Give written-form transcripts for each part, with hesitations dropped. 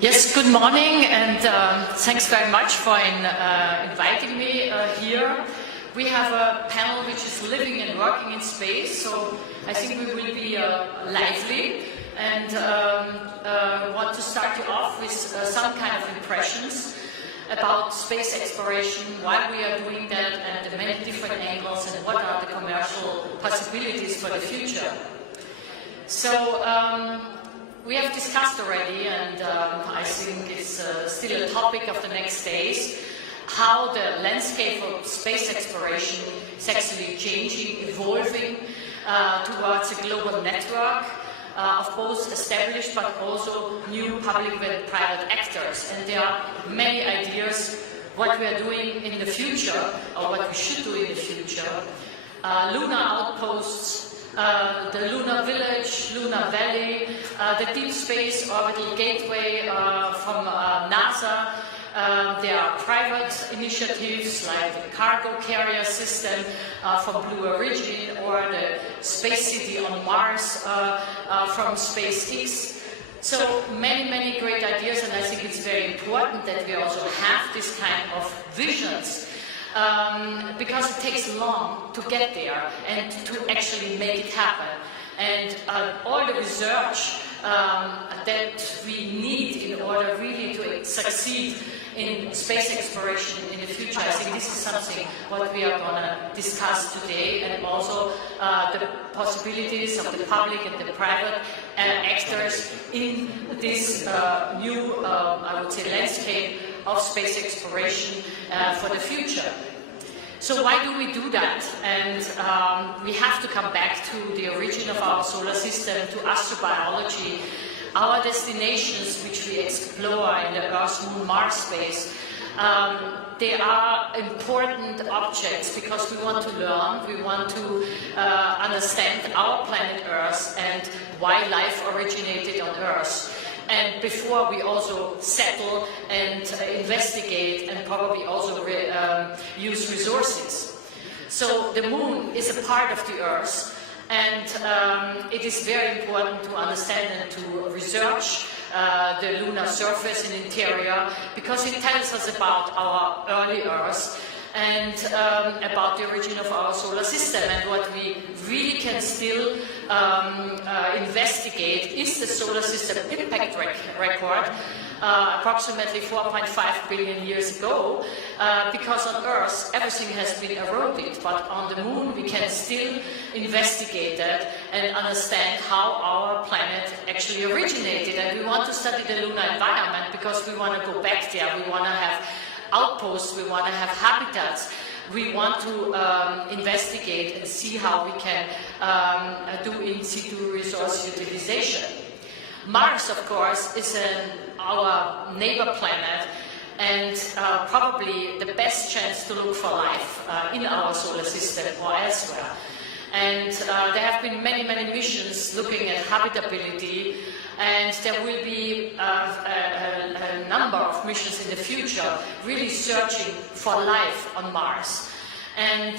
Yes, good morning, and thanks very much for inviting me here. We have a panel which is living and working in space, so I think we will be lively, and want to start you off with some kind of impressions about space exploration, why we are doing that, and the many different angles, and what are the commercial possibilities for the future. So, we have discussed already, and I think it's still a topic of the next days, how the landscape of space exploration is actually changing, evolving towards a global network of both established but also new public and private actors. And there are many ideas what we are doing in the future, or what we should do in the future. Lunar outposts, the Lunar Village, Lunar Valley, the Deep Space Orbital Gateway from NASA. There are private initiatives like the cargo carrier system from Blue Origin, or the Space City on Mars from SpaceX. So many great ideas, and I think it's very important that we also have this kind of visions. Because it takes long to get there and to actually make it happen. And all the research that we need in order really to succeed in space exploration in the future, I think this is something what we are going to discuss today, and also the possibilities of the public and the private actors in this new, I would say, landscape of space exploration for the future. So why do we do that? And we have to come back to the origin of our solar system, to astrobiology, our destinations which we explore in the Earth, Moon, Mars space. They are important objects because we want to learn, we want to understand our planet Earth and why life originated on Earth. And before we also settle and investigate and probably also use resources. So the moon is a part of the Earth, and it is very important to understand and to research the lunar surface and interior, because it tells us about our early Earth and about the origin of our solar system. And what we really can still investigate is the solar system impact record, approximately 4.5 billion years ago, because on Earth everything has been eroded, but on the moon we can still investigate that and understand how our planet actually originated. And we want to study the lunar environment because we want to go back there, we want to have outposts, we want to have habitats, we want to investigate and see how we can do in situ resource utilization. Mars, of course, is our neighbor planet, and probably the best chance to look for life in our solar system or elsewhere. And there have been many missions looking at habitability, and there will be a number of missions in the future really searching for life on Mars. And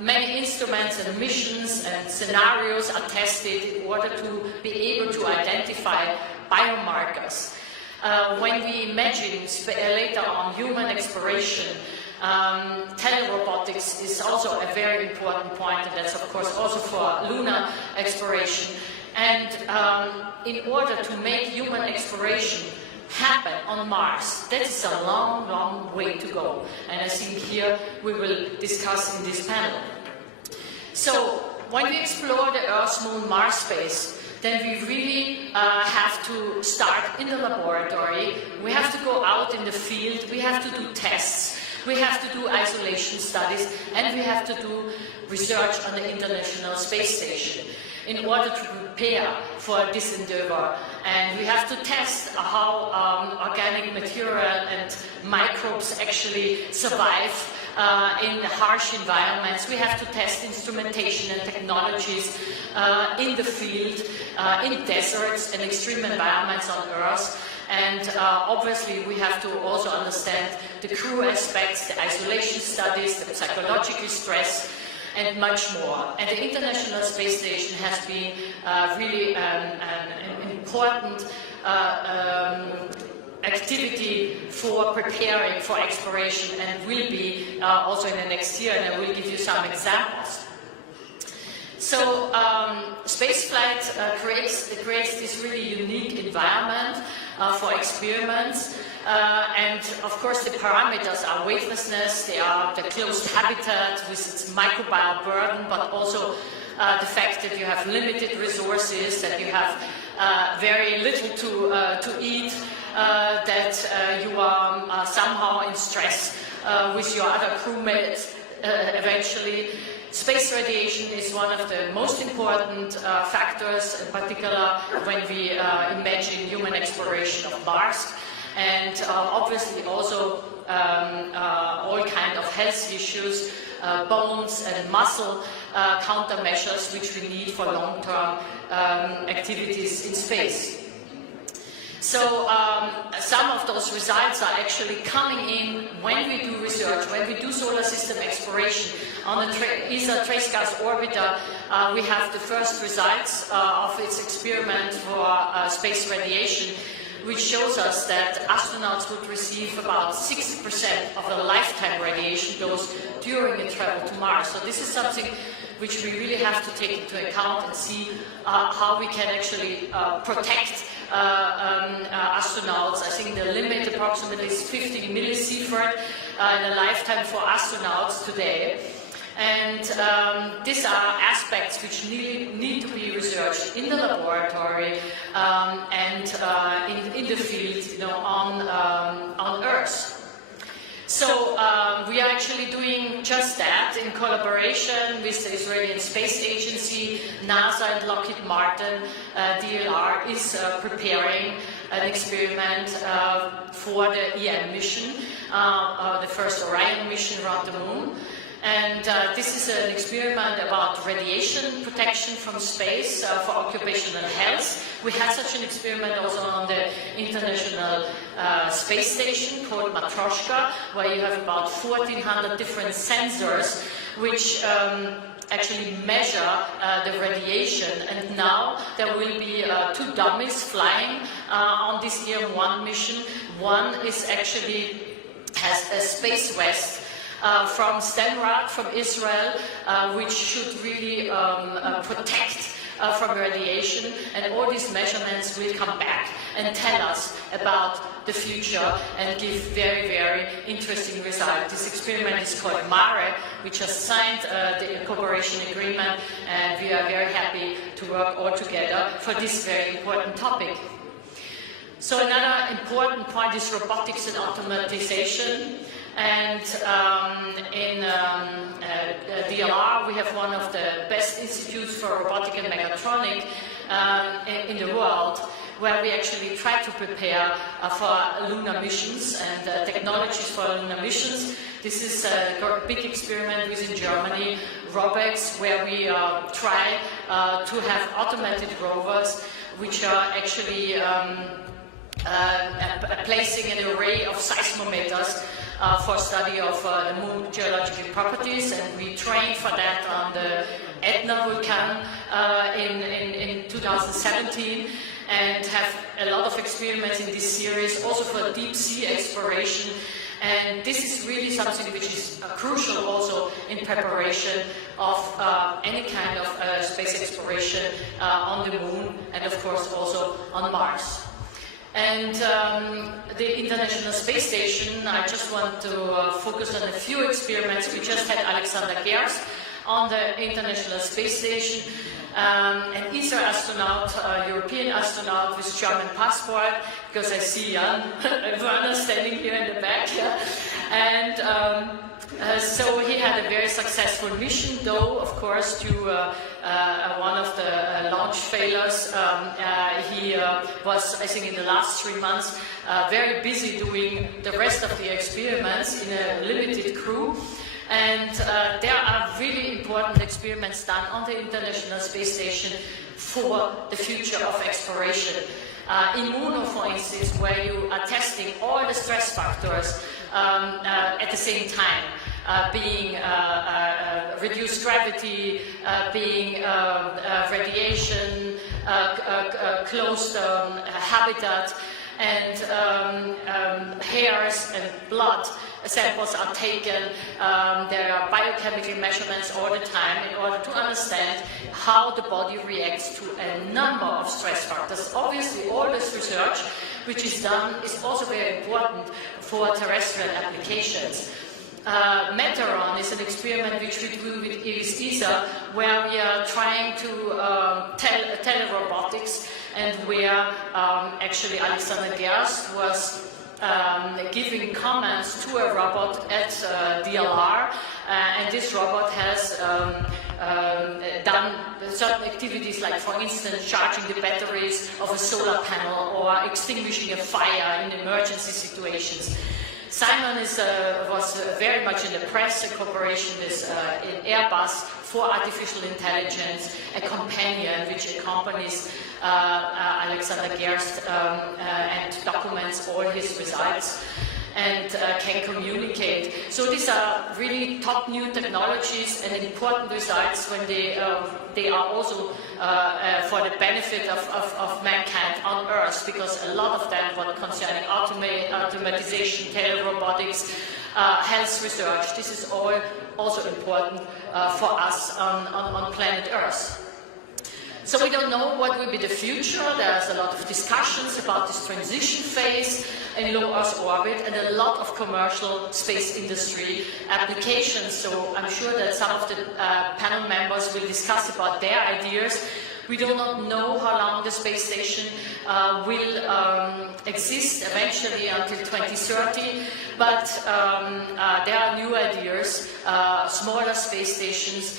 many instruments and missions and scenarios are tested in order to be able to identify biomarkers. When we imagine later on human exploration, telerobotics is also a very important point, and that's of course also for lunar exploration. And in order to make human exploration happen on Mars, that is a long way to go. And I think here we will discuss in this panel. So when we explore the Earth, Moon, Mars space, then we really have to start in the laboratory. We have to go out in the field, we have to do tests, we have to do isolation studies, and we have to do research on the International Space Station in order to prepare for this endeavor. And we have to test how organic material and microbes actually survive in harsh environments. We have to test instrumentation and technologies in the field, in deserts and extreme environments on Earth. And obviously we have to also understand the crew aspects, the isolation studies, the psychological stress, and much more. And the International Space Station has been really an important activity for preparing for exploration, and will be also in the next year, and I will give you some examples. So spaceflight creates this really unique environment for experiments, and of course the parameters are weightlessness, they are the closed habitat with its microbial burden, but also the fact that you have limited resources, that you have very little to eat, that you are somehow in stress with your other crewmates eventually. Space radiation is one of the most important factors, in particular when we imagine human exploration of Mars, and obviously also all kinds of health issues, bones and muscle countermeasures which we need for long-term activities in space. So some of those results are actually coming in when we do research, when we do solar system exploration. On the ESA Trace Gas Orbiter, we have the first results of its experiment for space radiation, which shows us that astronauts would receive about 60% of the lifetime radiation dose during the travel to Mars. So this is something which we really have to take into account and see how we can actually protect astronauts. I think the limit approximately is 50 millisievert in a lifetime for astronauts today. And these are aspects which need to be researched in the laboratory and in the field, you know, on Earth. So we are actually doing just that in collaboration with the Israeli Space Agency, NASA and Lockheed Martin. DLR is preparing an experiment for the EM mission, the first Orion mission around the moon. And this is an experiment about radiation protection from space for occupational health. We had such an experiment also on the International Space Station called Matryoshka, where you have about 1,400 different sensors which actually measure the radiation. And now there will be 2 dummies flying on this EM1 mission. One is actually has a space vest from Stenrad, from Israel, which should really protect from radiation, and all these measurements will come back and tell us about the future and give very, very interesting results. This experiment is called MARE. We just signed the cooperation agreement, and we are very happy to work all together for this very important topic. So another important point is robotics and optimization. And in DLR, we have one of the best institutes for robotic and mechatronic in the world, where we actually try to prepare for lunar missions and technologies for lunar missions. This is a big experiment within Germany, Robotics, where we try to have automated rovers, which are actually placing an array of seismometers for study of the moon geological properties, and we trained for that on the Etna volcano in 2017, and have a lot of experiments in this series, also for deep sea exploration. And this is really something which is crucial also in preparation of any kind of space exploration on the moon, and of course also on Mars. And the International Space Station, I just want to focus on a few experiments. We just had Alexander Gerst on the International Space Station, an ESA astronaut, a European astronaut with German passport, because I see Jan Werner standing here in the back. And so he had a very successful mission, though, of course, due one of the launch failures. He was, I think, in the last 3 months, very busy doing the rest of the experiments in a limited crew. And there are really important experiments done on the International Space Station for the future of exploration. In Moon, for instance, where you are testing all the stress factors at the same time, being reduced gravity, being radiation, closed habitat, and hairs and blood samples are taken. There are biochemical measurements all the time in order to understand how the body reacts to a number of stress factors. Obviously, all this research which is done is also very important for terrestrial applications. Meteoron is an experiment which we do with ESA, where we are trying to telerobotics, and where actually Alexander Gerst was giving comments to a robot at DLR, and this robot has done certain activities, like for instance charging the batteries of a solar panel or extinguishing a fire in emergency situations. Simon was very much in the press, a cooperation with Airbus for artificial intelligence, a companion which accompanies Alexander Gerst and documents all his results and can communicate. So these are really top new technologies and important results when they are also for the benefit of mankind on Earth, because a lot of them were concerning automatization, telerobotics, health research. This is all also important for us on planet Earth. So we don't know what will be the future. There's a lot of discussions about this transition phase in low Earth orbit, and a lot of commercial space industry applications. So I'm sure that some of the panel members will discuss about their ideas. We do not know how long the space station will exist eventually until 2030, but there are new ideas, smaller space stations.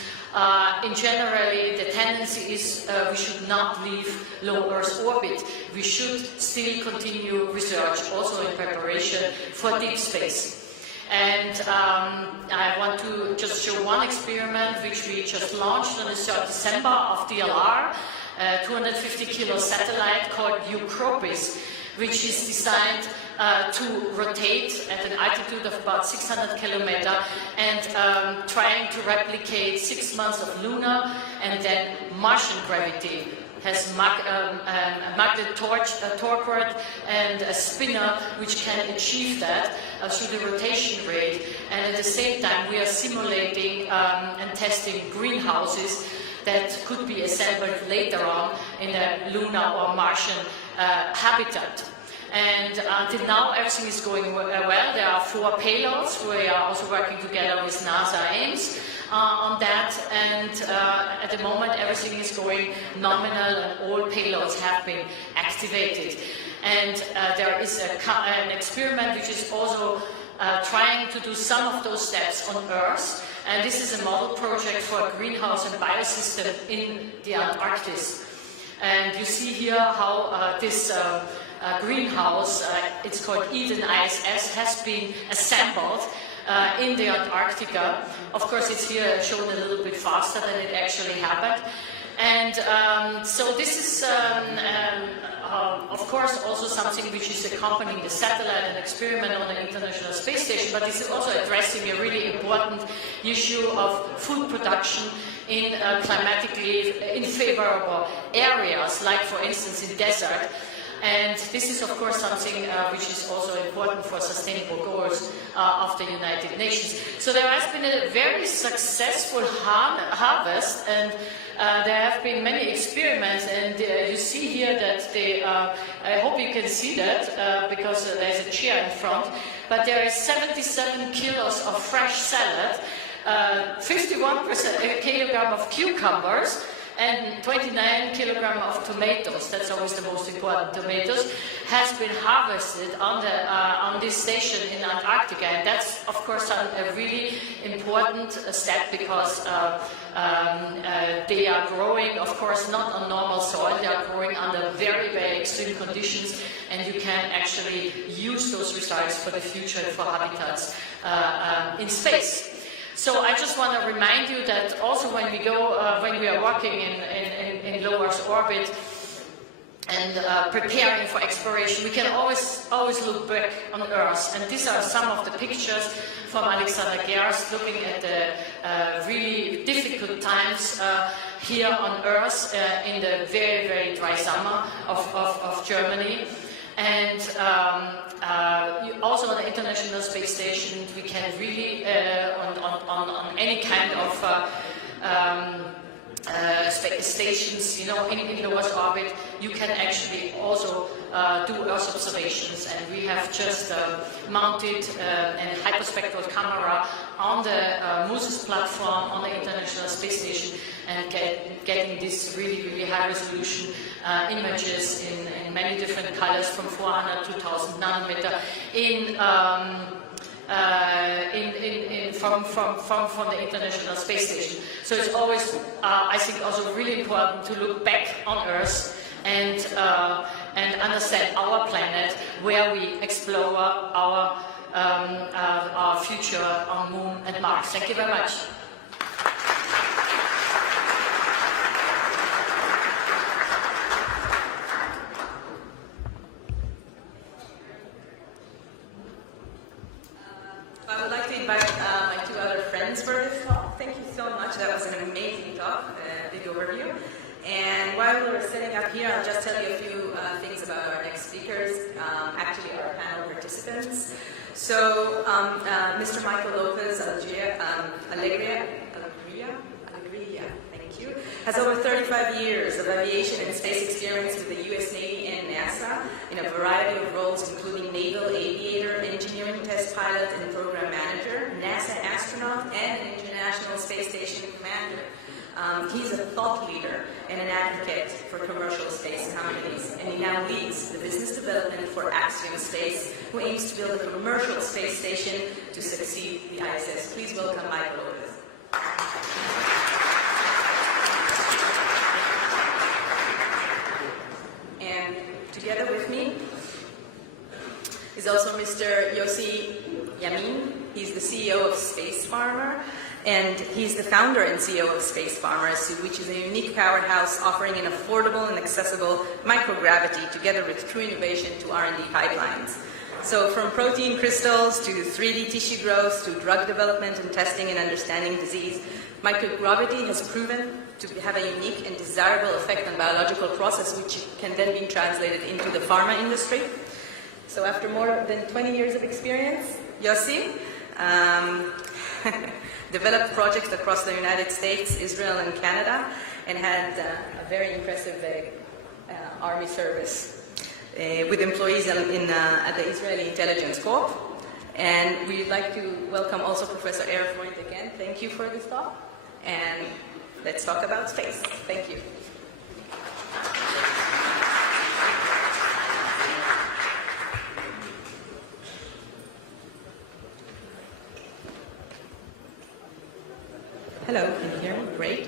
In generally, the tendency is we should not leave low Earth orbit. We should still continue research, also in preparation for deep space. And I want to just show one experiment which we just launched on the 3rd December of DLR, a 250 kilo satellite called Eucropis, which is designed to rotate at an altitude of about 600 kilometers and trying to replicate 6 months of lunar and then Martian gravity. Has a magnet torque rod and a spinner which can achieve that through the rotation rate. And at the same time we are simulating and testing greenhouses that could be assembled later on in a lunar or Martian habitat. And until now everything is going well. There are 4 payloads. We are also working together with NASA Ames on that, and at the moment everything is going nominal and all payloads have been activated. And there is an experiment which is also trying to do some of those steps on Earth, and this is a model project for a greenhouse and biosystem in the Antarctic. And you see here how this greenhouse, it's called Eden ISS, has been assembled in the Antarctica. Of course, it's here shown a little bit faster than it actually happened. And so this is, of course, also something which is accompanying the satellite and experiment on the International Space Station, but this is also addressing a really important issue of food production in climatically unfavorable areas, like, for instance, in desert. And this is, of course, something which is also important for sustainable goals of the United Nations. So there has been a very successful harvest, and there have been many experiments, and you see here that they, I hope you can see that because there's a chair in front, but there is 77 kilos of fresh salad, 51% kilogram of cucumbers, and 29 kilograms of tomatoes, that's always the most important, tomatoes, has been harvested on this station in Antarctica. And that's, of course, a really important step, because they are growing, of course, not on normal soil, they are growing under very, very extreme conditions, and you can actually use those results for the future for habitats in space. So I just want to remind you that also when we go, when we are working in low Earth orbit, preparing for exploration. We can always look back on Earth, and these are some of the pictures from Alexander Gerst looking at the really difficult times here on Earth in the very, very dry summer of Germany. And also on the International Space Station, we can really, on any kind of space stations, you know, in the Earth orbit, you can actually also do Earth observations. And we have just mounted a hyperspectral camera on the Moses platform on the International Space Station, and getting these really, really high resolution images in many different colors, from 400 to 1000 nanometer from the International Space Station. So it's always, I think, also really important to look back on Earth and understand our planet, where we explore our future on Moon and Mars. Thank you very much. I would like to invite my two other friends for this talk. Thank you so much. That was an amazing talk, big overview. And while we're setting up here, I'll just tell you a few things about our next speakers, actually our panel participants. So Mr. Michael Lopez Alegria, thank you, has over 35 years of aviation and space experience with the U.S. Navy and NASA in a variety of roles, including naval aviator, engineering test pilot and program manager, NASA astronaut, and an International Space Station commander. He's a thought leader and an advocate for commercial space companies, and he now leads the business development for Axiom Space, who aims to build a commercial space station to succeed the ISS. Please welcome Michael Lopez. And together with me is also Mr. Yossi Yamin. He's the CEO of Space Farmer, and he's the founder and CEO of Space Farmers, which is a unique powerhouse offering an affordable and accessible microgravity together with true innovation to R&D pipelines. So from protein crystals to 3D tissue growth to drug development and testing and understanding disease, microgravity has proven to have a unique and desirable effect on biological process, which can then be translated into the pharma industry. So after more than 20 years of experience, Yossi developed projects across the United States, Israel, and Canada, and had a very impressive army service with employees at the Israeli Intelligence Corps. And we'd like to welcome also Professor Ehrenfreund again. Thank you for this talk, and let's talk about space. Thank you. Hello, can you hear me? Great.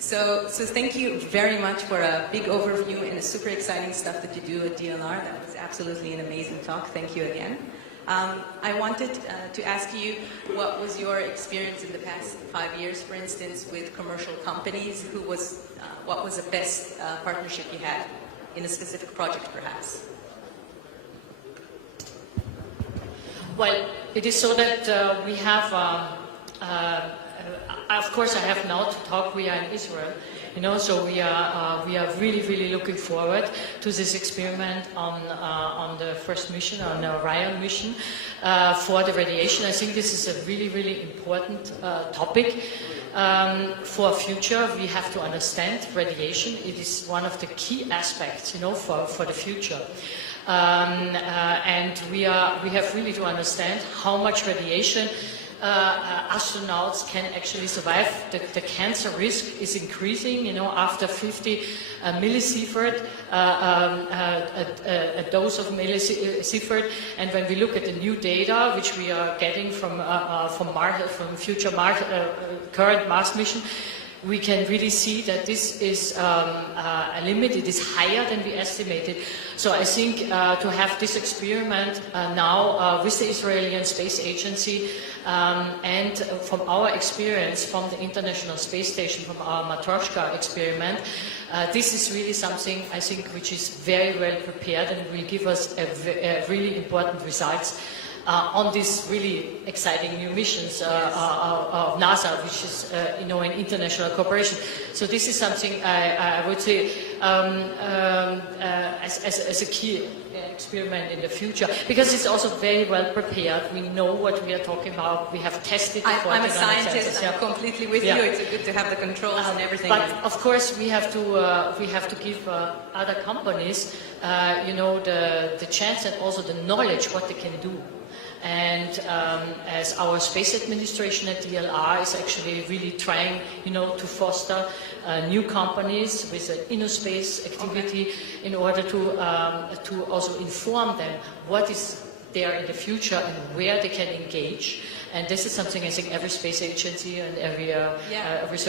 So thank you very much for a big overview and the super exciting stuff that you do at DLR. That was absolutely an amazing talk. Thank you again. I wanted to ask you, what was your experience in the past 5 years, for instance, with commercial companies? What was the best partnership you had in a specific project, perhaps? Well, it is so that we have, of course I have now to talk, we are in Israel, you know, so we are really, really looking forward to this experiment on the first mission, on the Orion mission, for the radiation. I think this is a really, really important topic. For future, we have to understand radiation. It is one of the key aspects, you know, for the future. And we have really to understand how much radiation astronauts can actually survive. The cancer risk is increasing, you know, after 50 millisievert, a dose of millisievert. And when we look at the new data, which we are getting from future Mars, current Mars mission, we can really see that this is a limit. It is higher than we estimated. So I think to have this experiment now with the Israeli Space Agency and from our experience from the International Space Station, from our Matryoshka experiment, this is really something I think which is very well prepared and will give us a really important results on these really exciting new missions of NASA, which is an international cooperation. So this is something I would say as a key experiment in the future, because it's also very well prepared. We know what we are talking about. We have tested it. I'm a scientist. I'm completely with you. It's good to have the controls and everything. But of course, we have to give other companies, the chance and also the knowledge what they can do. And as our space administration at DLR is actually really trying, to foster new companies with an InnoSpace activity in order to also inform them what is there in the future and where they can engage. And this is something I think every space agency and every research